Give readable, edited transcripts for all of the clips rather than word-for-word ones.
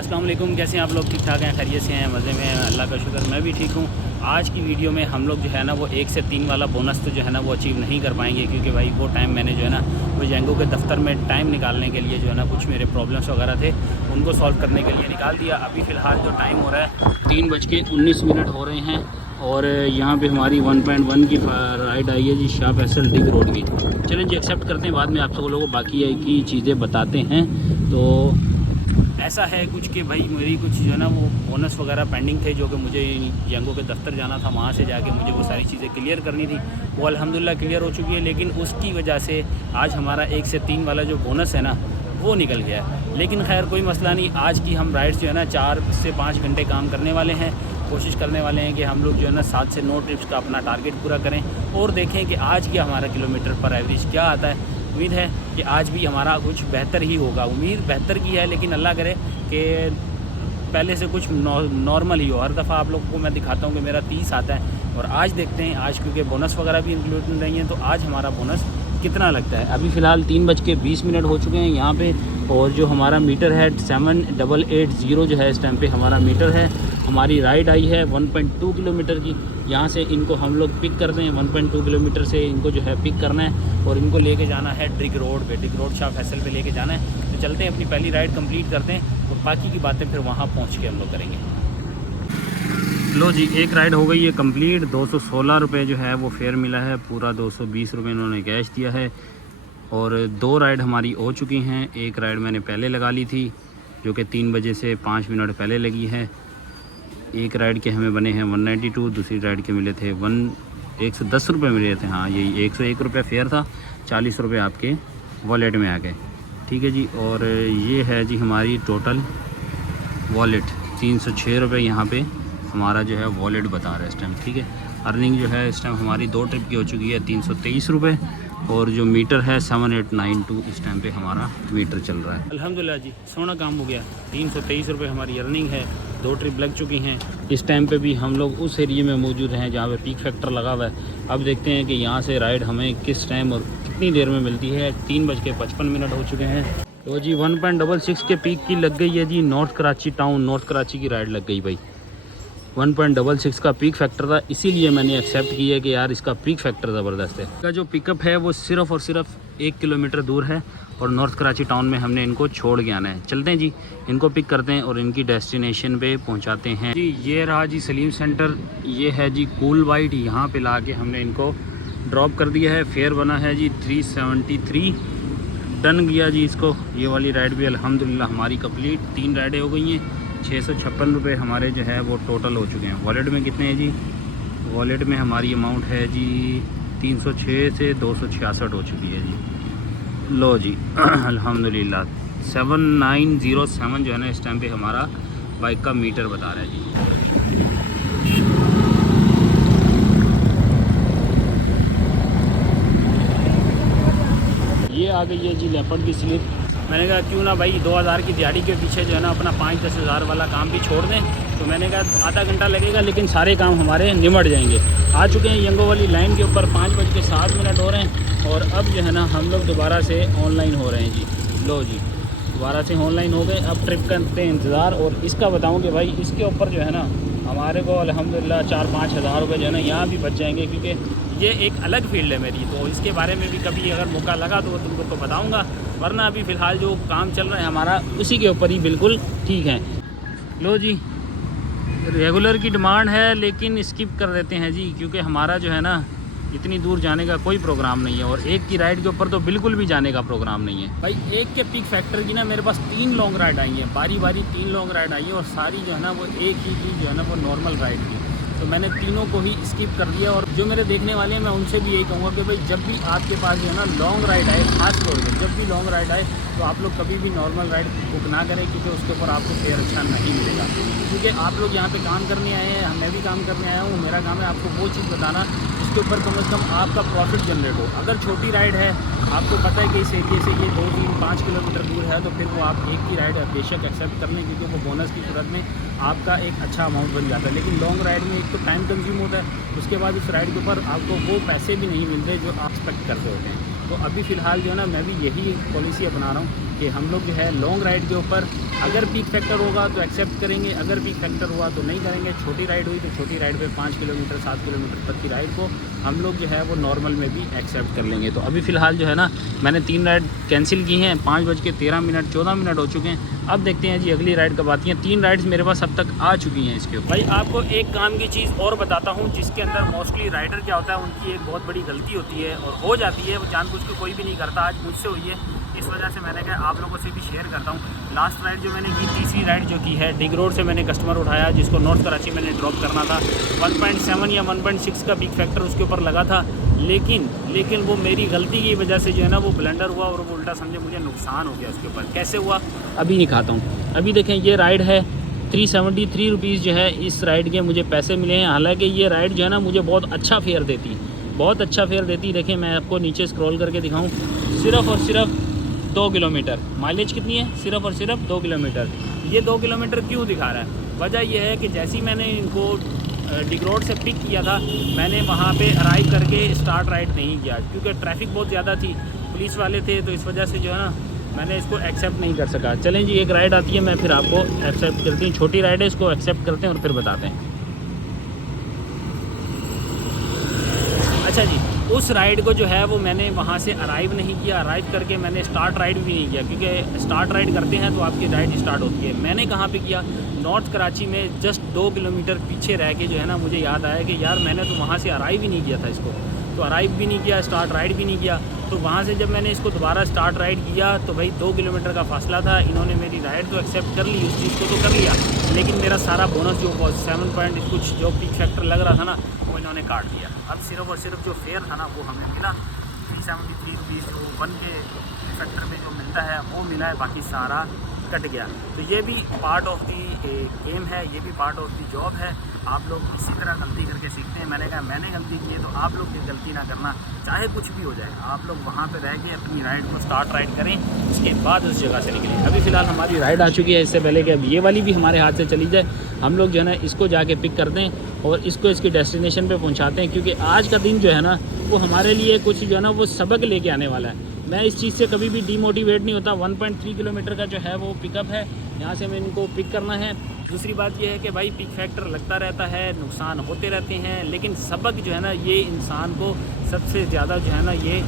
अस्सलाम वालेकुम। कैसे हैं आप लोग? ठीक ठाक हैं, खैरियत से हैं, मज़े में हैं, अल्लाह का शुक्र, मैं भी ठीक हूँ। आज की वीडियो में हम लोग जो है ना वो 1 से 3 वाला बोनस तो जो है ना वो अचीव नहीं कर पाएंगे, क्योंकि भाई वो टाइम मैंने जो है ना वो जेंगो के दफ्तर में टाइम निकालने के लिए जो है ना कुछ मेरे प्रॉब्लम्स वगैरह थे, उनको सॉल्व करने के लिए निकाल दिया। अभी फ़िलहाल जो टाइम हो रहा है 3:19 हो रहे हैं और यहाँ पे हमारी 1.1 की राइड आई है जी, शाह फैसल डिग रोड की। चलें जी, एक्सेप्ट करते हैं, बाद में आप सब लोगों को बाकी की चीज़ें बताते हैं। तो ऐसा है कुछ कि भाई मेरी कुछ जो है ना वो बोनस वगैरह पेंडिंग थे, जो कि मुझे जेंगो के दफ्तर जाना था, वहाँ से जाके मुझे वो सारी चीज़ें क्लियर करनी थी। वो अल्हम्दुलिल्लाह क्लियर हो चुकी है, लेकिन उसकी वजह से आज हमारा 1 से 3 वाला जो बोनस है ना वो निकल गया है। लेकिन खैर कोई मसला नहीं, आज की हम राइड्स जो है ना 4 से 5 घंटे काम करने वाले हैं। कोशिश करने वाले हैं कि हम लोग जो है ना 7 से 9 ट्रिप्स का अपना टारगेट पूरा करें और देखें कि आज क्या हमारा किलोमीटर पर एवरेज क्या आता है। उम्मीद है कि आज भी हमारा कुछ बेहतर ही होगा, उम्मीद बेहतर की है, लेकिन अल्लाह करे कि पहले से कुछ नॉर्मल ही हो। हर दफ़ा आप लोगों को मैं दिखाता हूँ कि मेरा 30 आता है, और आज देखते हैं आज क्योंकि बोनस वगैरह भी इंक्लूड नहीं है, तो आज हमारा बोनस कितना लगता है। अभी फ़िलहाल 3:20 हो चुके हैं यहाँ पे, और जो हमारा मीटर है 7880 जो है इस टाइम पे हमारा मीटर है। हमारी राइड आई है 1.2 किलोमीटर की। यहाँ से इनको हम लोग पिक करते हैं, 1.2 किलोमीटर से इनको जो है पिक करना है और इनको लेके जाना है डिग रोड पे, डिग रोड शाह फैसल पे लेके जाना है। तो चलते हैं, अपनी पहली राइड कंप्लीट करते हैं और बाकी की बातें फिर वहाँ पहुँच के हम लोग करेंगे। लो जी, एक राइड हो गई है कंप्लीट। 216 रुपये जो है वो फेयर मिला है, पूरा 220 रुपये इन्होंने कैश दिया है। और 2 राइड हमारी हो चुकी हैं। एक राइड मैंने पहले लगा ली थी जो कि 3 बजे से 5 मिनट पहले लगी है। एक राइड के हमें बने हैं 192, दूसरी राइड के मिले थे 110 रुपये मिले थे। हाँ, यही 101 रुपये फेयर था, 40 रुपये आपके वॉलेट में आ गए। ठीक है जी, और ये है जी हमारी टोटल वॉलेट 306 रुपये यहाँ पे हमारा जो है वॉलेट बता रहा है इस टाइम। ठीक है, अर्निंग जो है इस टाइम हमारी 2 ट्रिप की हो चुकी है 323 रुपये, और जो मीटर है 7892 इस टाइम पे हमारा मीटर चल रहा है। अल्हम्दुलिल्लाह जी, सोना काम हो गया। 323 रुपये हमारी अर्निंग है, 2 ट्रिप लग चुकी हैं। इस टाइम पे भी हम लोग उस एरिए में मौजूद हैं जहाँ पे पीक फैक्टर लगा हुआ है। अब देखते हैं कि यहाँ से राइड हमें किस टाइम और कितनी देर में मिलती है। 3:55 हो चुके हैं। तो जी 1.66 के पीक की लग गई है जी, north Karachi town, north Karachi की राइड लग गई भाई। 1.66 का पीक फैक्टर था, इसीलिए मैंने एक्सेप्ट किया कि यार इसका पीक फैक्टर ज़बरदस्त है। इसका जो पिकअप है वो सिर्फ़ और सिर्फ 1 किलोमीटर दूर है और नॉर्थ कराची टाउन में हमने इनको छोड़ के आना है। चलते हैं जी, इनको पिक करते हैं और इनकी डेस्टिनेशन पे पहुंचाते हैं जी। ये रहा जी सलीम सेंटर, ये है जी कूल वाइट, यहाँ पे ला के हमने इनको ड्रॉप कर दिया है। फेयर बना है जी 373, डन किया जी इसको। ये वाली राइड भी अल्हम्दुलिल्लाह हमारी कंप्लीट। 3 राइडें हो गई हैं, 656 रुपये हमारे जो है वो टोटल हो चुके हैं। वॉलेट में कितने हैं जी? वॉलेट में हमारी अमाउंट है जी 306 से 266 हो चुकी है जी। लो जी अल्हम्दुलिल्लाह 7907 जो है ना इस टाइम पे हमारा बाइक का मीटर बता रहा है जी। ये आ गई है जी लेपर्ड की स्लिप। मैंने कहा क्यों ना भाई 2000 की दिहाड़ी के पीछे जो है ना अपना 5-10 हज़ार वाला काम भी छोड़ दें। तो मैंने कहा आधा घंटा लगेगा लेकिन सारे काम हमारे निमट जाएंगे। आ चुके हैं यंगो वाली लाइन के ऊपर, 5:07 हो रहे हैं और अब जो है ना हम लोग दोबारा से ऑनलाइन हो रहे हैं जी। लो जी, दोबारा से ऑनलाइन हो गए। अब ट्रिप करते हैं इंतज़ार। और इसका बताऊँ कि भाई इसके ऊपर जो है ना हमारे को अल्हम्दुलिल्लाह 4-5 हज़ार रुपये जो है ना यहाँ भी बच जाएंगे, क्योंकि ये एक अलग फील्ड है मेरी। तो इसके बारे में भी कभी अगर मौका लगा तो तुमको तो बताऊँगा, वरना अभी फ़िलहाल जो काम चल रहा है हमारा उसी के ऊपर ही बिल्कुल ठीक है। लो जी, रेगुलर की डिमांड है लेकिन स्किप कर देते हैं जी, क्योंकि हमारा जो है ना इतनी दूर जाने का कोई प्रोग्राम नहीं है और एक की राइड के ऊपर तो बिल्कुल भी जाने का प्रोग्राम नहीं है भाई। एक के पीक फैक्टर की ना मेरे पास 3 लॉन्ग राइड आई हैं, बारी बारी 3 लॉन्ग राइड आई है, और सारी जो है ना वो एक ही की जो है ना वो नॉर्मल राइड थी। तो मैंने तीनों को ही स्किप कर दिया। और जो मेरे देखने वाले हैं मैं उनसे भी यही कहूँगा कि भाई जब भी आपके पास जो है ना लॉन्ग राइड आए, खास तौर पर जब भी लॉन्ग राइड आए तो आप लोग कभी भी नॉर्मल राइड बुक ना करें, क्योंकि उसके ऊपर आपको फेयर अच्छा नहीं मिलेगा। क्योंकि आप लोग यहाँ पे काम करने आए हैं, मैं भी काम करने आया हूँ, मेरा काम है आपको वो चीज़ बताना जिसके ऊपर कम से कम आपका प्रॉफिट जनरेट हो। अगर छोटी राइड है, आपको पता है कि इस एरिए से ये 2-3-5 किलोमीटर दूर है, तो फिर वो आप एक की राइड बेशक एक्सेप्ट कर लें, क्योंकि वो बोनस की सूरत में आपका एक अच्छा अमाउंट बन जाता है। लेकिन लॉन्ग राइड में एक तो टाइम कंज्यूम होता है, उसके बाद उस राइड के ऊपर आपको वो पैसे भी नहीं मिलते जो आप एक्सपेक्ट करते होते हैं। तो अभी फ़िलहाल जो है ना मैं भी यही पॉलिसी अपना रहा हूँ कि हम लोग जो है लॉन्ग राइड के ऊपर अगर पीक फैक्टर होगा तो एक्सेप्ट करेंगे, अगर पीक फैक्टर हुआ तो नहीं करेंगे। छोटी राइड हुई तो छोटी राइड पे 5 किलोमीटर 7 किलोमीटर तक की राइड को हम लोग जो है वो नॉर्मल में भी एक्सेप्ट कर लेंगे। तो अभी फ़िलहाल जो है ना मैंने 3 राइड कैंसिल की हैं, 5:13 14 मिनट हो चुके हैं। अब देखते हैं जी अगली राइड कब आती हैं। 3 राइड्स मेरे पास अब तक आ चुकी हैं इसके ऊपर। भाई आपको एक काम की चीज़ और बताता हूँ जिसके अंदर मोस्टली राइडर क्या होता है उनकी एक बहुत बड़ी गलती होती है और हो जाती है, वो जानबूझ के कोई भी नहीं करता। आज मुझसे हुई है, इस वजह से मैंने कहा आप लोगों से भी शेयर करता हूँ। लास्ट राइड जो मैंने की, तीसरी राइड जो की है, डिग रोड से मैंने कस्टमर उठाया जिसको नॉर्थ कराची मैंने ड्रॉप करना था। 1.7 या 1.6 का पीक फैक्टर उसके ऊपर लगा था, लेकिन वो मेरी गलती की वजह से जो है ना वो ब्लंडर हुआ और वो उल्टा समझे मुझे नुकसान हो गया उसके ऊपर। कैसे हुआ अभी दिखाता हूँ। अभी देखें ये राइड है 373 रुपीज़ जो है इस राइड के मुझे पैसे मिले हैं। हालांकि ये राइड जो है ना मुझे बहुत अच्छा फेयर देती, बहुत अच्छा फेयर देती। देखें मैं आपको नीचे स्क्रॉल करके दिखाऊँ, सिर्फ़ और सिर्फ 2 किलोमीटर माइलेज कितनी है, सिर्फ़ और सिर्फ 2 किलोमीटर। ये 2 किलोमीटर क्यों दिखा रहा है? वजह यह है कि जैसे ही मैंने इनको डिग रोड से पिक किया था, मैंने वहाँ पे अराइव करके स्टार्ट राइड नहीं किया क्योंकि ट्रैफिक बहुत ज़्यादा थी, पुलिस वाले थे, तो इस वजह से जो है ना मैंने इसको एक्सेप्ट नहीं कर सका। चलें जी एक राइड आती है, मैं फिर आपको एक्सेप्ट करती हूँ। छोटी राइड है, इसको एक्सेप्ट करते हैं और फिर बताते हैं। अच्छा जी, उस राइड को जो है वो मैंने वहाँ से अराइव नहीं किया, अराइव करके मैंने स्टार्ट राइड भी नहीं किया क्योंकि स्टार्ट राइड करते हैं तो आपकी राइड स्टार्ट होती है। मैंने कहाँ पे किया, नॉर्थ कराची में जस्ट 2 किलोमीटर पीछे रह के जो है ना मुझे याद आया कि यार मैंने तो वहाँ से अराइव ही नहीं किया था इसको, तो अराइव भी नहीं किया, स्टार्ट राइड भी नहीं किया। तो वहाँ से जब मैंने इसको दोबारा स्टार्ट राइड किया तो भाई 2 किलोमीटर का फासला था। इन्होंने मेरी राइड तो एक्सेप्ट कर ली, उस चीज़ को तो कर लिया, लेकिन मेरा सारा बोनस जो 7 पॉइंट कुछ जो पीक फैक्टर लग रहा था ना वो इन्होंने काट दिया। अब सिर्फ और सिर्फ जो फेयर था ना वो हमें मिला 373 रुपीज़, जो 1 के फैक्टर में जो मिलता है वो मिला है, बाकी सारा कट गया। तो ये भी पार्ट ऑफ दी गेम है, ये भी पार्ट ऑफ दी जॉब है। आप लोग इसी तरह गलती करके सीखते हैं। मैंने कहा मैंने गलती की है तो आप लोग ये गलती ना करना, चाहे कुछ भी हो जाए। आप लोग वहाँ पे रह के अपनी राइड को स्टार्ट राइड करें, उसके बाद उस जगह से निकलें। अभी फ़िलहाल हमारी राइड आ चुकी है, इससे पहले कि अब ये वाली भी हमारे हाथ से चली जाए, हम लोग जो है ना इसको जाके पिक करते हैं और इसको इसकी डेस्टिनेशन पे पहुंचाते हैं, क्योंकि आज का दिन जो है ना वो हमारे लिए कुछ जो है ना वो सबक लेके आने वाला है। मैं इस चीज़ से कभी भी डीमोटिवेट नहीं होता। 1.3 किलोमीटर का जो है वो पिकअप है, यहाँ से मैं इनको पिक करना है। दूसरी बात यह है कि भाई पिक फैक्टर लगता रहता है, नुकसान होते रहते हैं, लेकिन सबक जो है ना ये इंसान को सबसे ज़्यादा जो है ना ये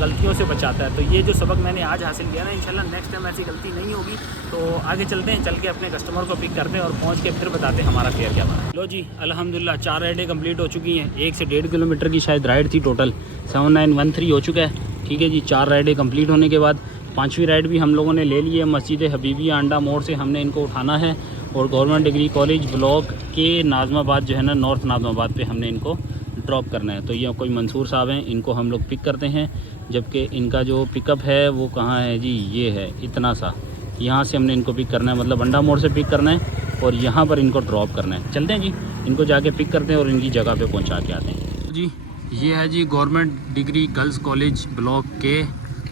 गलतियों से बचाता है। तो ये जो सबक मैंने आज हासिल किया ना, इंशाल्लाह नेक्स्ट टाइम ऐसी गलती नहीं होगी। तो आगे चलते हैं, चल के अपने कस्टमर को पिक करते हैं और पहुंच के फिर बताते हैं हमारा फेयर क्या बना। लो जी अल्हम्दुलिल्लाह 4 राइडें कंप्लीट हो चुकी हैं। 1 से 1.5 किलोमीटर की शायद राइड थी, टोटल 7913 हो चुका है। ठीक है जी, 4 राइडें कंप्लीट होने के बाद 5वीं राइड भी हम लोगों ने ले ली है। मस्जिद हबीबी आंडा मोड़ से हमने इनको उठाना है और गवर्नमेंट डिग्री कॉलेज ब्लॉक के नाज़माबाद जो है ना नॉर्थ नाज़माबाद पे हमने इनको ड्रॉप करना है। तो ये कोई मंसूर साहब हैं, इनको हम लोग पिक करते हैं, जबकि इनका जो पिकअप है वो कहाँ है जी, ये है इतना सा, यहाँ से हमने इनको पिक करना है, मतलब अंडा मोड़ से पिक करना है और यहाँ पर इनको ड्रॉप करना है। चलते हैं जी, इनको जाके पिक करते हैं और इनकी जगह पे पहुँचा के आते हैं जी। ये है जी government degree girls college block के,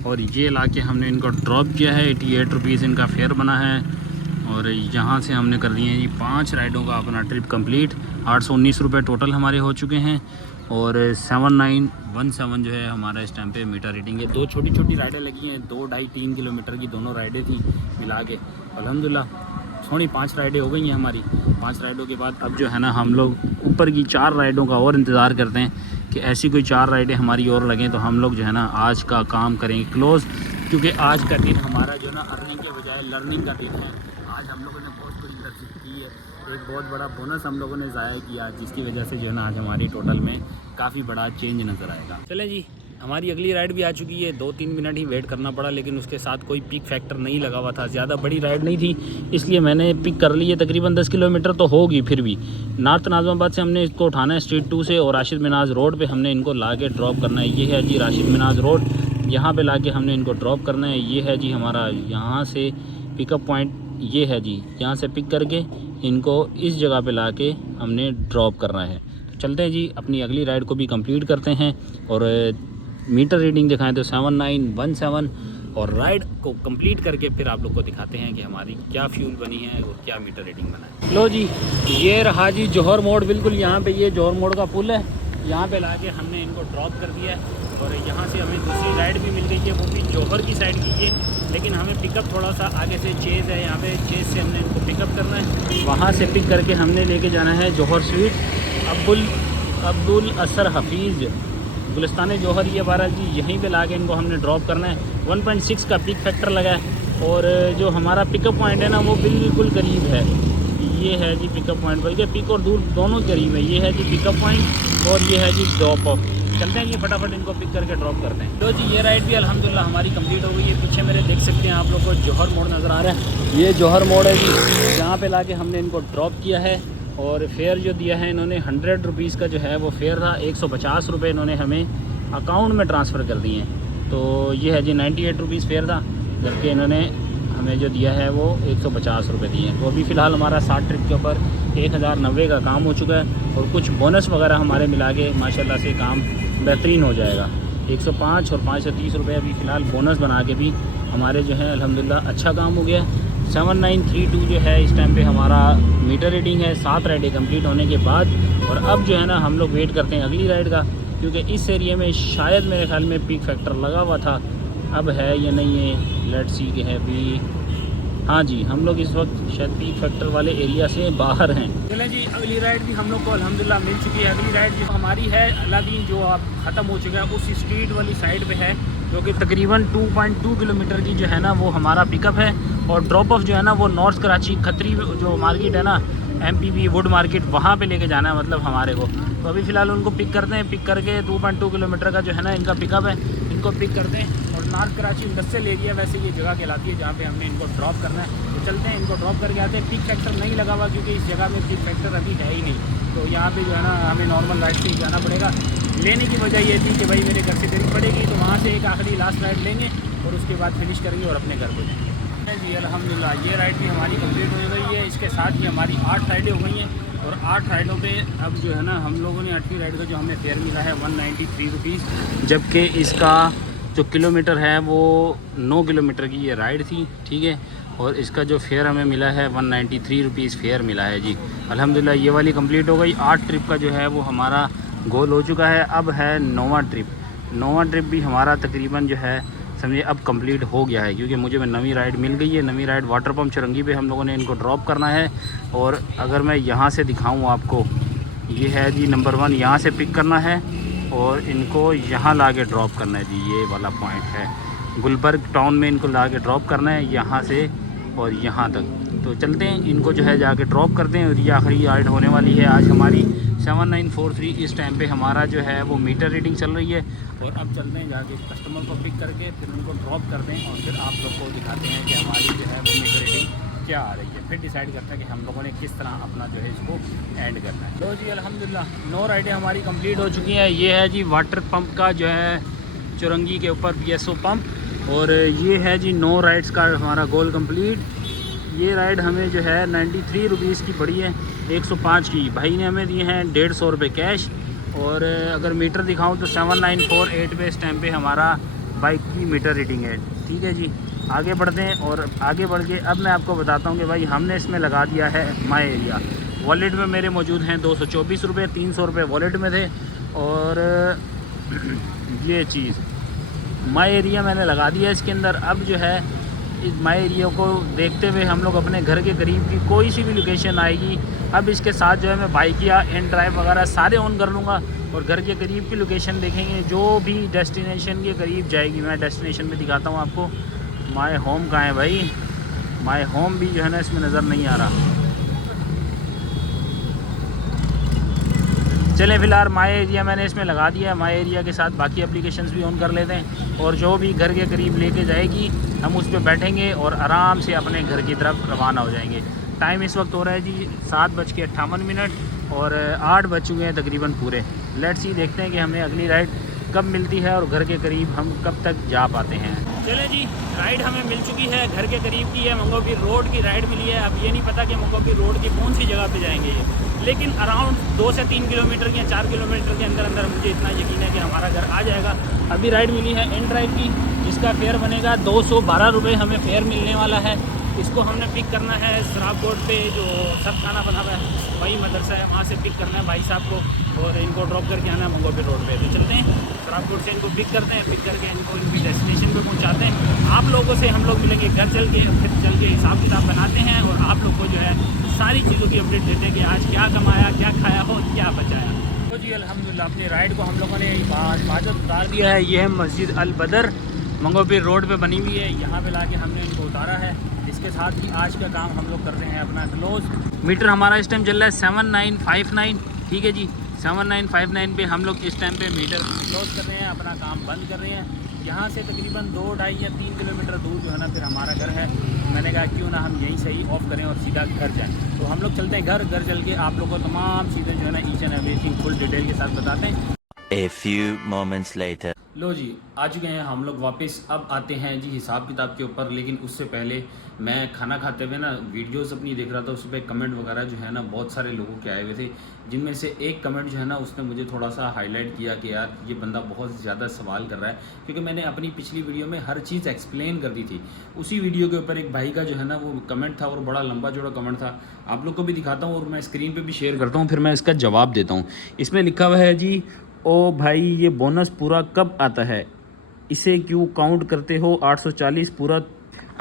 और ये ला के हमने इनको ड्रॉप किया है। 88 रुपीज़ इनका फेयर बना है और यहाँ से हमने कर दिए हैं जी 5 राइडों का अपना ट्रिप कंप्लीट। 819 रुपये टोटल हमारे हो चुके हैं और 7917 जो है हमारा इस टाइम पे मीटर रीडिंग है। 2 छोटी छोटी राइडें लगी हैं, 2, 2.5, 3 किलोमीटर की दोनों राइडें थी मिला के। अल्हम्दुलिल्लाह थोड़ी 5 राइडें हो गई हैं हमारी। 5 राइडों के बाद अब जो है ना हम लोग ऊपर की 4 राइडों का और इंतज़ार करते हैं कि ऐसी कोई 4 राइडें हमारी और लगें तो हम लोग जो है ना आज का काम करेंगे क्लोज़, क्योंकि आज का दिन हमारा जो है ना अर्निंग के बजाय लर्निंग का दिन है। आज हम लोगों ने बहुत बड़ी तरक्की की है, एक बहुत बड़ा बोनस हम लोगों ने ज़ाया किया, जिसकी वजह से जो है ना आज हमारी टोटल में काफ़ी बड़ा चेंज नज़र आएगा। चलें जी, हमारी अगली राइड भी आ चुकी है। 2-3 मिनट ही वेट करना पड़ा, लेकिन उसके साथ कोई पिक फैक्टर नहीं लगा हुआ था। ज़्यादा बड़ी राइड नहीं थी, इसलिए मैंने पिक कर ली है। तकरीबन 10 किलोमीटर तो होगी फिर भी। नॉर्थ नाज़माबाद से हमने इसको उठाना है स्ट्रीट 2 से, और राशिद मिनाज रोड पे हमने इनको ला के ड्रॉप करना है। ये है जी राशिद मिनाज रोड, यहाँ पे ला के हमने इनको ड्रॉप करना है। ये है जी हमारा यहाँ से पिकअप पॉइंट, ये है जी, यहाँ से पिक करके इनको इस जगह पे ला के हमने ड्रॉप करना है। तो चलते हैं जी, अपनी अगली राइड को भी कंप्लीट करते हैं और मीटर रीडिंग दिखाएं तो 7917, और राइड को कंप्लीट करके फिर आप लोग को दिखाते हैं कि हमारी क्या फ्यूल बनी है और क्या मीटर रीडिंग बना है। लो जी, ये रहा जी जौहर मोड़, बिल्कुल यहाँ पे ये जौहर मोड़ का पुल है, यहाँ पे ला के हमने इनको ड्रॉप कर दिया है। और यहाँ से हमें दूसरी राइड भी मिल गई है, वो भी जौहर की साइड की है, लेकिन हमें पिकअप थोड़ा सा आगे से चेज़ है, यहाँ पे चेज़ से हमने इनको पिकअप करना है। वहाँ से पिक करके हमने लेके जाना है जौहर स्वीट अब्दुल असर हफीज़ गुलिस्तान जौहर, ये बारह जी यहीं पे ला के इनको हमने ड्रॉप करना है। 1.6 का पिक फैक्टर लगा है और जो हमारा पिकअप पॉइंट है ना वो बिल्कुल करीब है। ये है जी पिकअप पॉइंट, बल्कि पिक और दूर दोनों करीब है। ये है जी पिकअप पॉइंट और ये है जी ड्रॉप ऑफ। चलते हैं जी फटाफट इनको पिक करके ड्रॉप करते हैं। तो जी ये राइड भी अल्हम्दुलिल्लाह हमारी कंप्लीट हो गई है। पीछे मेरे देख सकते हैं आप लोग को जौहर मोड़ नज़र आ रहा है, ये जौहर मोड़ है जी, जहाँ पे लाके हमने इनको ड्रॉप किया है। और फेयर जो दिया है इन्होंने 100 रुपीज़ का जो है वो फेयर था, 150 रुपये इन्होंने हमें अकाउंट में ट्रांसफ़र कर दिए हैं। तो ये है जी 98 रुपीज़ फेयर था, जबकि इन्होंने हमें जो दिया है वो 150 रुपये दिए हैं। तो अभी फ़िलहाल हमारा 60 ट्रिप के ऊपर 1090 का काम हो चुका है और कुछ बोनस वगैरह हमारे मिला के माशाल्लाह से काम बेहतरीन हो जाएगा। 105 और 530 रुपये अभी फ़िलहाल बोनस बना के भी हमारे जो है अल्हम्दुलिल्लाह अच्छा काम हो गया। 7932 जो है इस टाइम पे हमारा मीटर रीडिंग है 7 राइडें कंप्लीट होने के बाद। और अब जो है ना हम लोग वेट करते हैं अगली राइड का, क्योंकि इस एरिया में शायद मेरे ख्याल में पीक फैक्टर लगा हुआ था, अब है या नहीं है लेट्स सी के है भी। हाँ जी, हम लोग इस वक्त शायद पीक फैक्टर वाले एरिया से बाहर हैं। चलें जी, अगली राइड भी हम लोग को अल्हम्दुलिल्लाह मिल चुकी है। अगली राइड जो हमारी है अलादीन, जो अब ख़त्म हो चुका है, उस स्ट्रीट वाली साइड पे है, जो कि तकरीबन 2.2 किलोमीटर की जो है ना वो हमारा पिकअप है। और ड्रॉप ऑफ जो है ना वो नॉर्थ कराची खतरी जो मार्केट है ना, MPB वुड मार्केट, वहाँ पे लेके जाना है मतलब हमारे को। तो अभी फ़िलहाल उनको पिक करते हैं। पिक करके 2.2 किलोमीटर का जो है ना इनका पिकअप है, इनको पिक करते हैं। और नॉर्थ कराची इंडस्ट्रियल एरिया वैसे ये जगह कहलाती है जहाँ पे हमने इनको ड्रॉप करना है। तो चलते हैं, इनको ड्रॉप करके आते हैं। पिक फैक्टर नहीं लगा हुआ क्योंकि इस जगह में पिक फैक्टर अभी है ही नहीं, तो यहाँ पे जो है ना हमें नॉर्मल राइड से ही जाना पड़ेगा। लेने की वजह ये थी कि भाई मेरे घर से करीब पड़ेगी, तो वहाँ से एक आखिरी लास्ट राइड लेंगे और उसके बाद फिनिश करेंगे और अपने घर को जाएंगे जी। अल्हम्दुलिल्लाह ये राइड भी हमारी कंप्लीट हो गई है। इसके साथ ही हमारी 8 राइडें हो गई हैं और 8 राइडों पे अब जो है ना हम लोगों ने 8वीं राइड का जो हमें फेयर मिला है 193 रुपीज़, जबकि इसका जो किलोमीटर है वो 9 किलोमीटर की ये राइड थी, ठीक है। और इसका जो फेयर हमें मिला है 193 रुपीज़ फेयर मिला है जी। अल्हम्दुलिल्लाह ये वाली कंप्लीट हो गई। 8 ट्रिप का जो है वो हमारा गोल हो चुका है। अब है 9वां ट्रिप। 9वां ट्रिप भी हमारा तकरीबन जो है समझिए अब कंप्लीट हो गया है, क्योंकि मुझे नवी राइड मिल गई है। नवी राइड वाटर पम्प चुरंगी पे हम लोगों ने इनको ड्रॉप करना है। और अगर मैं यहाँ से दिखाऊँ आपको, ये है जी नंबर 1, यहाँ से पिक करना है और इनको यहाँ ला के ड्रॉप करना है जी। ये वाला पॉइंट है गुलबर्ग टाउन में, इनको ला के ड्रॉप करना है यहाँ से और यहाँ तक। तो चलते हैं, इनको जो है जाके ड्रॉप करते हैं। और ये आखिरी राइड होने वाली है आज हमारी 7943। इस टाइम पे हमारा जो है वो मीटर रीडिंग चल रही है। और अब चलते हैं जाके कस्टमर को पिक करके फिर उनको ड्रॉप करते हैं और फिर आप लोग को दिखाते हैं कि हमारी जो है वो मीटर रीडिंग क्या आ रही है। फिर डिसाइड करते हैं कि हम लोगों ने किस तरह अपना जो है इसको एंड करना है। तो जी अल्हम्दुलिल्लाह 9 राइडें हमारी कंप्लीट हो चुकी हैं। ये है जी वाटर पंप का जो है चुरंगी के ऊपर PSO पंप। और ये है जी 9 राइड्स का हमारा गोल कंप्लीट। ये राइड हमें जो है 93 रुपीज़ की पड़ी है, 105 की भाई ने हमें दिए हैं 150 रुपये कैश। और अगर मीटर दिखाऊं तो 7948 पे इस टाइम पे हमारा बाइक की मीटर रीडिंग है, ठीक है जी। आगे बढ़ते हैं और आगे बढ़ के अब मैं आपको बताता हूँ कि भाई हमने इसमें लगा दिया है माई एरिया। वॉलेट में मेरे मौजूद हैं 224 रुपये, 300 रुपये वॉलेट में थे। और ये चीज़ माई एरिया मैंने लगा दिया इसके अंदर। अब जो है इस माई एरिया को देखते हुए हम लोग अपने घर के करीब की कोई सी भी लोकेशन आएगी, अब इसके साथ जो है मैं बाइक या इन ड्राइव वगैरह सारे ऑन कर लूँगा और घर के करीब की लोकेशन देखेंगे। जो भी डेस्टिनेशन के करीब जाएगी, मैं डेस्टिनेशन में दिखाता हूँ आपको। माई होम कहाँ है भाई? माई होम भी जो है ना इसमें नज़र नहीं आ रहा। चलें फ़िलहाल माई एरिया मैंने इसमें लगा दिया है। माई एरिया के साथ बाकी एप्लीकेशंस भी ऑन कर लेते हैं और जो भी घर के करीब लेके जाएगी हम उस पर बैठेंगे और आराम से अपने घर की तरफ रवाना हो जाएंगे। टाइम इस वक्त हो रहा है जी 7:58 और 8 बज चुके हैं तकरीबन पूरे। लेट्स सी देखते हैं कि हमें अगली राइड कब मिलती है और घर के करीब हम कब तक जा पाते हैं। चले जी, राइड हमें मिल चुकी है, घर के करीब की है, मंगोपीर रोड की राइड मिली है। अब ये नहीं पता कि मंगोपीर रोड की कौन सी जगह पे जाएंगे ये, लेकिन अराउंड 2 से 3 किलोमीटर या 4 किलोमीटर के अंदर अंदर मुझे इतना यकीन है कि हमारा घर आ जाएगा। अभी राइड मिली है इन ड्राइव की, जिसका फेयर बनेगा 212 रुपये हमें फेयर मिलने वाला है। इसको हमने पिक करना है सराबकोट पे, जो सब खाना बना हुआ है वही मदरसा है, वहाँ से पिक करना है भाई साहब को, और इनको ड्रॉप करके आना है मंगोपीर रोड पे। तो चलते हैं सराबकोट से, इनको पिक करते हैं, पिक करके इनको इनकी डेस्टिनेशन पे पहुँचाते हैं। आप लोगों से हम लोग मिलेंगे घर चल के, फिर चल के हिसाब किताब बनाते हैं और आप लोग को जो है सारी चीज़ों की अपडेट देते हैं कि आज क्या कमाया, क्या खाया हो, क्या बचाया। तो जी अल्हम्दुलिल्लाह अपनी राइड को हम लोगों ने हिफाजत उतार दिया है। ये है मस्जिद अल बदर, मंगोपीर रोड पे बनी हुई है, यहाँ पे लाके हमने इनको उतारा है। इसके साथ ही आज का काम हम लोग कर रहे हैं अपना क्लोज। मीटर हमारा इस टाइम चल रहा है 7959, ठीक है जी 7959 पे हम लोग इस टाइम पे मीटर क्लोज कर रहे हैं, अपना काम बंद कर रहे हैं। यहाँ से तकरीबन 2, 2.5 या 3 किलोमीटर दूर जो है ना फिर हमारा घर है। मैंने कहा क्यों ना हम यहीं से ही ऑफ करें और सीधा घर जाएं। तो हम लोग चलते हैं घर चल के आप लोग को तमाम चीज़ें जो है ना each and everything full detail के साथ बताते हैं। A few moments later. लो जी आ चुके हैं हम लोग वापस। अब आते हैं जी हिसाब किताब के ऊपर, लेकिन उससे पहले मैं खाना खाते हुए ना वीडियोस अपनी देख रहा था, उस पर कमेंट वगैरह जो है ना बहुत सारे लोगों के आए हुए थे, जिनमें से एक कमेंट जो है ना उसने मुझे थोड़ा सा हाईलाइट किया कि यार ये बंदा बहुत ज़्यादा सवाल कर रहा है, क्योंकि मैंने अपनी पिछली वीडियो में हर चीज़ एक्सप्लेन कर दी थी। उसी वीडियो के ऊपर एक भाई का जो है ना वो कमेंट था और बड़ा लंबा चौड़ा कमेंट था, आप लोग को भी दिखाता हूँ और मैं स्क्रीन पर भी शेयर करता हूँ, फिर मैं इसका जवाब देता हूँ। इसमें लिखा हुआ है जी, ओ भाई ये बोनस पूरा कब आता है, इसे क्यों काउंट करते हो 840 पूरा।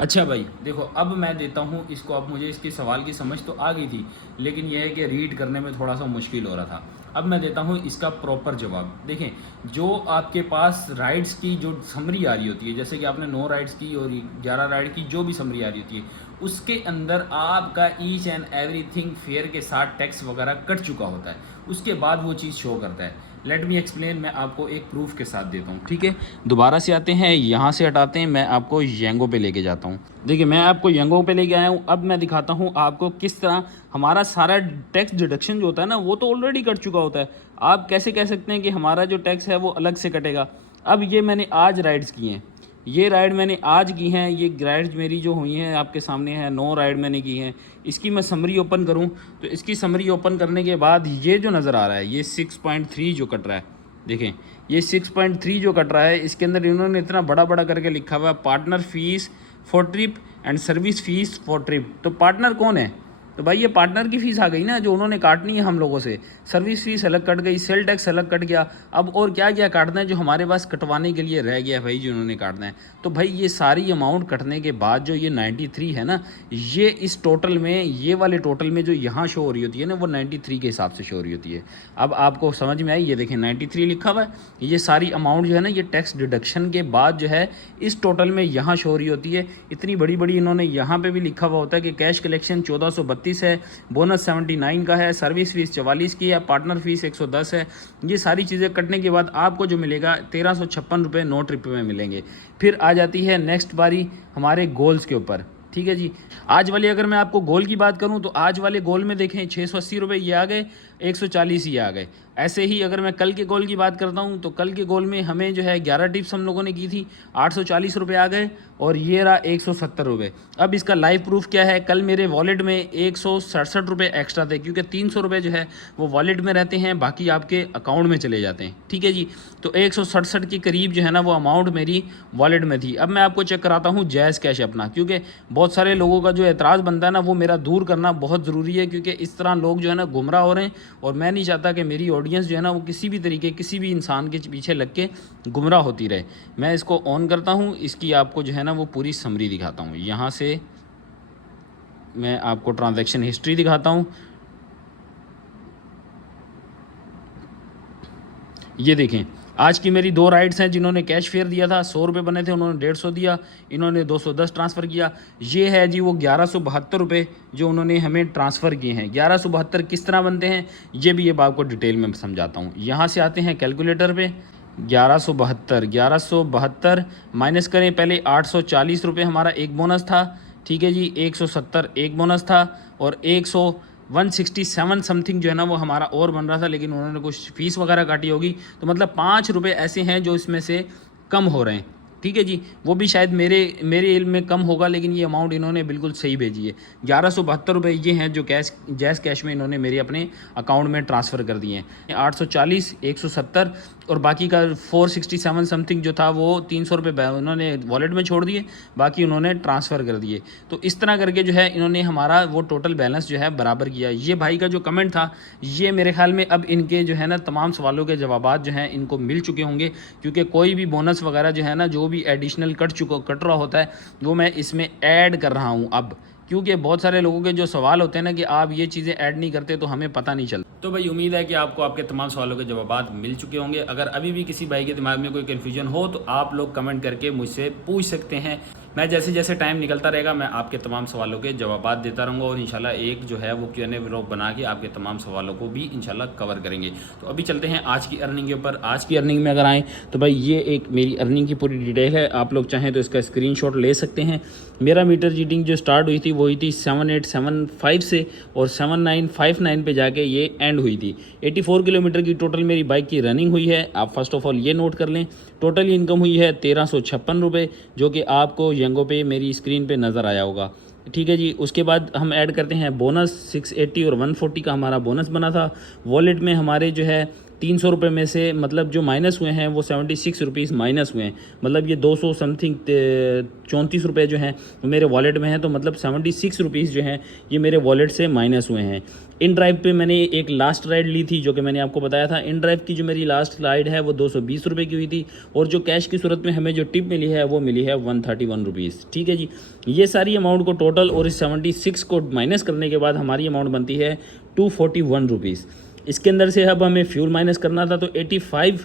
अच्छा भाई देखो अब मैं देता हूँ इसको, अब मुझे इसके सवाल की समझ तो आ गई थी, लेकिन यह है कि रीड करने में थोड़ा सा मुश्किल हो रहा था। अब मैं देता हूँ इसका प्रॉपर जवाब। देखें जो आपके पास राइड्स की जो समरी आ रही होती है, जैसे कि आपने 9 राइड्स की और 11 राइड की जो भी समरी आ रही होती है, उसके अंदर आपका ईच एंड एवरीथिंग फेयर के साथ टैक्स वगैरह कट चुका होता है, उसके बाद वो चीज़ शो करता है। लेट मी एक्सप्लेन, मैं आपको एक प्रूफ के साथ देता हूँ, ठीक है। दोबारा से आते हैं, यहाँ से हटाते हैं, मैं आपको येंगो पे लेके जाता हूँ। देखिए मैं आपको येंगो पे लेके आया हूँ। अब मैं दिखाता हूँ आपको किस तरह हमारा सारा टैक्स डिडक्शन जो होता है ना वो तो ऑलरेडी कट चुका होता है। आप कैसे कह सकते हैं कि हमारा जो टैक्स है वो अलग से कटेगा। अब ये मैंने आज राइड्स की हैं, ये राइड मैंने आज की हैं, ये राइड्स मेरी जो हुई हैं आपके सामने है, 9 राइड मैंने की हैं। इसकी मैं समरी ओपन करूं तो इसकी समरी ओपन करने के बाद ये जो नज़र आ रहा है ये 6.3 जो कट रहा है, देखें ये 6.3 जो कट रहा है, इसके अंदर इन्होंने इतना बड़ा बड़ा करके लिखा हुआ है partner fees for trip and service fees for trip. तो पार्टनर कौन है? तो भाई ये पार्टनर की फ़ीस आ गई ना जो उन्होंने काटनी है हम लोगों से। सर्विस फीस अलग कट गई, सेल टैक्स अलग कट गया। अब और क्या क्या काटना है जो हमारे पास कटवाने के लिए रह गया भाई, जो उन्होंने काटना है। तो भाई ये सारी अमाउंट कटने के बाद जो ये 93 है ना, ये इस टोटल में, ये वाले टोटल में जो यहाँ शो हो रही होती है ना वो 93 के हिसाब से शो हो रही होती है। अब आपको समझ में आई, ये देखें 93 लिखा हुआ है, ये सारी अमाउंट जो है ना ये टैक्स डिडक्शन के बाद जो है इस टोटल में यहाँ शो हो रही होती है। इतनी बड़ी बड़ी इन्होंने यहाँ पर भी लिखा हुआ होता है कि कैश कलेक्शन 1432 है, बोनस 79 का है, सर्विस फीस 44 की है, पार्टनर फीस 110 है। ये सारी चीज़ें कटने के बाद आपको जो मिलेगा 1356 रुपये 9 ट्रिप में मिलेंगे। फिर आ जाती है नेक्स्ट बारी हमारे गोल्स के ऊपर, ठीक है जी। आज वाले अगर मैं आपको गोल की बात करूं तो आज वाले गोल में देखें 680 रुपये ये आ गए, 140 ये आ गए। ऐसे ही अगर मैं कल के गोल की बात करता हूं तो कल के गोल में हमें जो है 11 टिप्स हम लोगों ने की थी, 840 रुपये आ गए और ये रहा 170 रुपये। अब इसका लाइव प्रूफ क्या है, कल मेरे वॉलेट में 167 रुपये एक्स्ट्रा थे, क्योंकि 300 रुपये जो है वो वॉलेट में रहते हैं, बाकी आपके अकाउंट में चले जाते हैं, ठीक है जी। तो 167 के करीब जो है ना वो अमाउंट मेरी वॉलेट में थी। अब मैं आपको चेक कराता हूँ जैज़ कैश अपना, क्योंकि बहुत सारे लोगों का जो एतराज़ बनता है ना वो मेरा दूर करना बहुत ज़रूरी है, क्योंकि इस तरह लोग जो है ना गुमराह हो रहे हैं और मैं नहीं चाहता कि मेरी ऑडियंस जो है ना वो किसी भी तरीके, किसी भी इंसान के पीछे लग के गुमराह होती रहे। मैं इसको ऑन करता हूँ, इसकी आपको जो है ना वो पूरी समरी दिखाता हूँ। यहाँ से मैं आपको ट्रांजैक्शन हिस्ट्री दिखाता हूँ। ये देखें आज की मेरी 2 राइड्स हैं जिन्होंने कैश फेयर दिया था, 100 रुपये बने थे, उन्होंने 150 दिया, इन्होंने 210 ट्रांसफ़र किया। ये है जी वो 1172 रुपये जो उन्होंने हमें ट्रांसफ़र किए हैं। 1172 किस तरह बनते हैं ये भी अब आपको डिटेल में समझाता हूँ। यहाँ से आते हैं कैलकुलेटर पे, 1172 माइनस करें, पहले 840 रुपये हमारा एक बोनस था, ठीक है जी, 170 एक बोनस था और 167 समथिंग जो है ना वो हमारा और बन रहा था, लेकिन उन्होंने कुछ फ़ीस वगैरह काटी होगी, तो मतलब 5 रुपये ऐसे हैं जो इसमें से कम हो रहे हैं, ठीक है जी। वो भी शायद मेरे इल्म में कम होगा, लेकिन ये अमाउंट इन्होंने बिल्कुल सही भेजी है। 1172 रुपये ये हैं जो जैज़ कैश में इन्होंने मेरे अपने अकाउंट में ट्रांसफ़र कर दिए हैं। 840, 170 और बाकी का 467 समथिंग जो था वो 300 रुपये उन्होंने वॉलेट में छोड़ दिए, बाकी उन्होंने ट्रांसफ़र कर दिए। तो इस तरह करके जो है इन्होंने हमारा वो टोटल बैलेंस जो है बराबर किया। ये भाई का जो कमेंट था ये मेरे ख्याल में अब इनके जो है ना तमाम सवालों के जवाब जो हैं इनको मिल चुके होंगे, क्योंकि कोई भी बोनस वगैरह जो है ना जो भी एडिशनल कट रहा होता है वो मैं इसमें ऐड कर रहा हूँ अब, क्योंकि बहुत सारे लोगों के जो सवाल होते हैं ना कि आप ये चीज़ें ऐड नहीं करते तो हमें पता नहीं चलता। तो भाई उम्मीद है कि आपको आपके तमाम सवालों के जवाब मिल चुके होंगे। अगर अभी भी किसी भाई के दिमाग में कोई कन्फ्यूजन हो तो आप लोग कमेंट करके मुझसे पूछ सकते हैं। मैं जैसे जैसे टाइम निकलता रहेगा मैं आपके तमाम सवालों के जवाब देता रहूँगा और इंशाल्लाह एक जो है वो Q&A व्लॉग बना के आपके तमाम सवालों को भी इंशाल्लाह कवर करेंगे। तो अभी चलते हैं आज की अर्निंग के ऊपर। आज की अर्निंग में अगर आएँ तो भाई ये एक मेरी अर्निंग की पूरी डिटेल है, आप लोग चाहें तो इसका स्क्रीनशॉट ले सकते हैं। मेरा मीटर रीडिंग जो स्टार्ट हुई थी वो हुई थी 7875 से और 7959 पे जाके ये एंड हुई थी। 84 किलोमीटर की टोटल मेरी बाइक की रनिंग हुई है। आप फर्स्ट ऑफ ऑल ये नोट कर लें। टोटल इनकम हुई है 1356 रुपये, जो कि आपको यंगो पे मेरी स्क्रीन पे नज़र आया होगा। ठीक है जी। उसके बाद हम ऐड करते हैं बोनस। 680 और 140 का हमारा बोनस बना था। वॉलेट में हमारे जो है 300 रुपये में से मतलब जो माइनस हुए हैं वो 76 रुपीज़ माइनस हुए हैं, मतलब ये 200 समथिंग 34 रुपये जो हैं वो मेरे वॉलेट में हैं, तो मतलब 76 रुपीज़ जो हैं ये मेरे वॉलेट से माइनस हुए हैं। इन ड्राइव पे मैंने एक लास्ट राइड ली थी जो कि मैंने आपको बताया था। इन ड्राइव की जो मेरी लास्ट राइड है वो 220 रुपये की हुई थी और जो कैश की सूरत में हमें जो टिप मिली है वो मिली है 131 रुपीज़। ठीक है जी। ये सारी अमाउंट को टोटल और इस 76 को माइनस करने के बाद हमारी अमाउंट बनती है 241 रुपीज़। इसके अंदर से अब हमें फ्यूल माइनस करना था, तो 85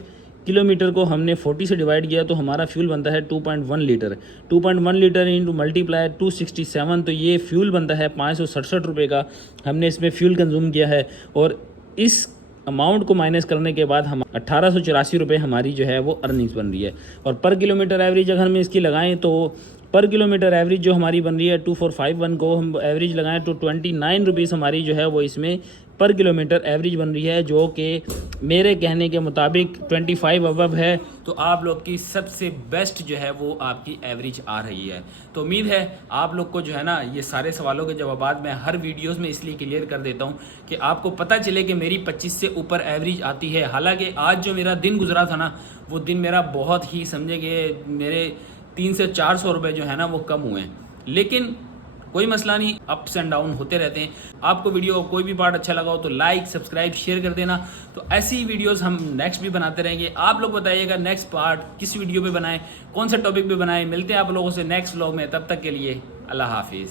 किलोमीटर को हमने 40 से डिवाइड किया तो हमारा फ्यूल बनता है 2.1 लीटर। 2.1 लीटर इंटू मल्टीप्लाई 267, तो ये फ्यूल बनता है 567 रुपये का हमने इसमें फ्यूल कंज्यूम किया है। और इस अमाउंट को माइनस करने के बाद हम 1884 रुपये हमारी जो है वो अर्निंग्स बन रही है। और पर किलोमीटर एवरेज अगर हम इसकी लगाएं तो पर किलोमीटर एवरेज जो हमारी बन रही है 2451 को हम एवरेज लगाएं तो 29 रुपीज़ हमारी जो है वो इसमें पर किलोमीटर एवरेज बन रही है, जो कि मेरे कहने के मुताबिक 25 अबव है। तो आप लोग की सबसे बेस्ट जो है वो आपकी एवरेज आ रही है। तो उम्मीद है आप लोग को जो है ना ये सारे सवालों के जवाब मैं हर वीडियोस में इसलिए क्लियर कर देता हूँ कि आपको पता चले कि मेरी 25 से ऊपर एवरेज आती है। हालांकि आज जो मेरा दिन गुजरा था ना वो दिन मेरा बहुत ही समझे कि मेरे 300 से 400 रुपये जो है ना वो कम हुए हैं, लेकिन कोई मसला नहीं, अप्स एंड डाउन होते रहते हैं। आपको वीडियो कोई भी पार्ट अच्छा लगा हो तो लाइक सब्सक्राइब शेयर कर देना। तो ऐसी ही वीडियोस हम नेक्स्ट भी बनाते रहेंगे। आप लोग बताइएगा नेक्स्ट पार्ट किस वीडियो पे बनाएं, कौन सा टॉपिक पे बनाएं। मिलते हैं आप लोगों से नेक्स्ट व्लॉग में, तब तक के लिए अल्लाह हाफिज़।